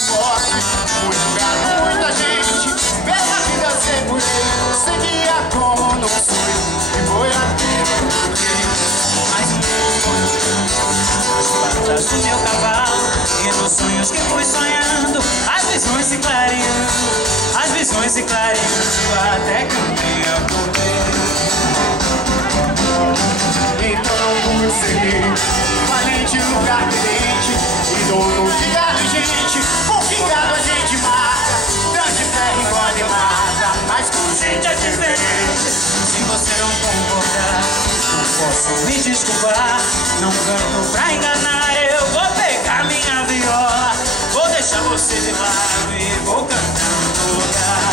forte. Muito gado, muita gente, pela vida segurei. Seguia como não fui, e boiadeiro mais um pouco nas patas do meu cavalo, e nos sonhos que fui sonhando, as visões se clareando, as visões se clareando, até que um dia acordei. Então não pude seguir, valente lugar querente, e dono de gado e gente, porque gado a gente mata, grande ferro engole e mata, mas com gente é diferente. Se você não concordar, não posso me desculpar, não canto pra enganar, eu vou pegar minha viola, vou deixar você de lado e vou cantar no lugar.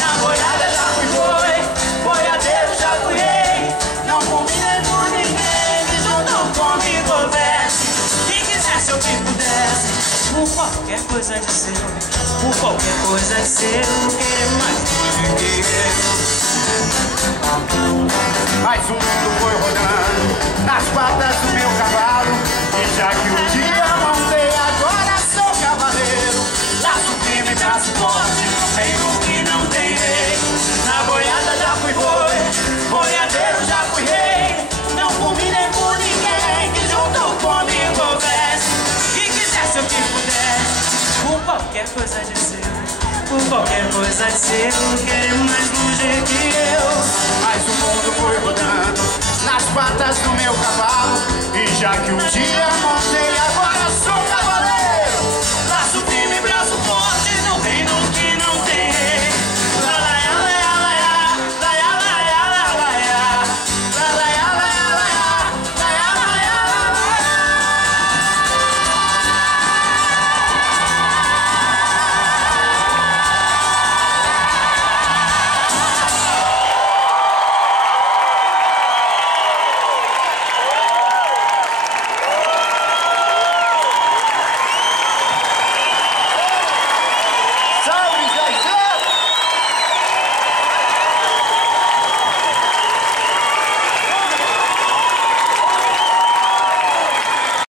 Na boiada já fui boi, boiadeiro já fui rei, não combinei com ninguém, que junto comigo houvesse, Quem quisesse ou quem pudesse, por qualquer coisa de seu, por qualquer coisa de seu, querer mais longe que eu. mas o mundo foi rodando nas patas do meu cavalo, e já que um dia montei, agora sou cavaleiro. Laço firme, braço forte, reino que não tem rei. Na boiada já fui boi, boiadeiro já fui rei, não combinei com ninguém, que junto comigo houvesse, Quem quisesse ou quem pudesse, por qualquer coisa de seu, por qualquer coisa de seu, querer mais longe que eu. mas o mundo foi rodando nas patas do meu cavalo, e já que um dia montei,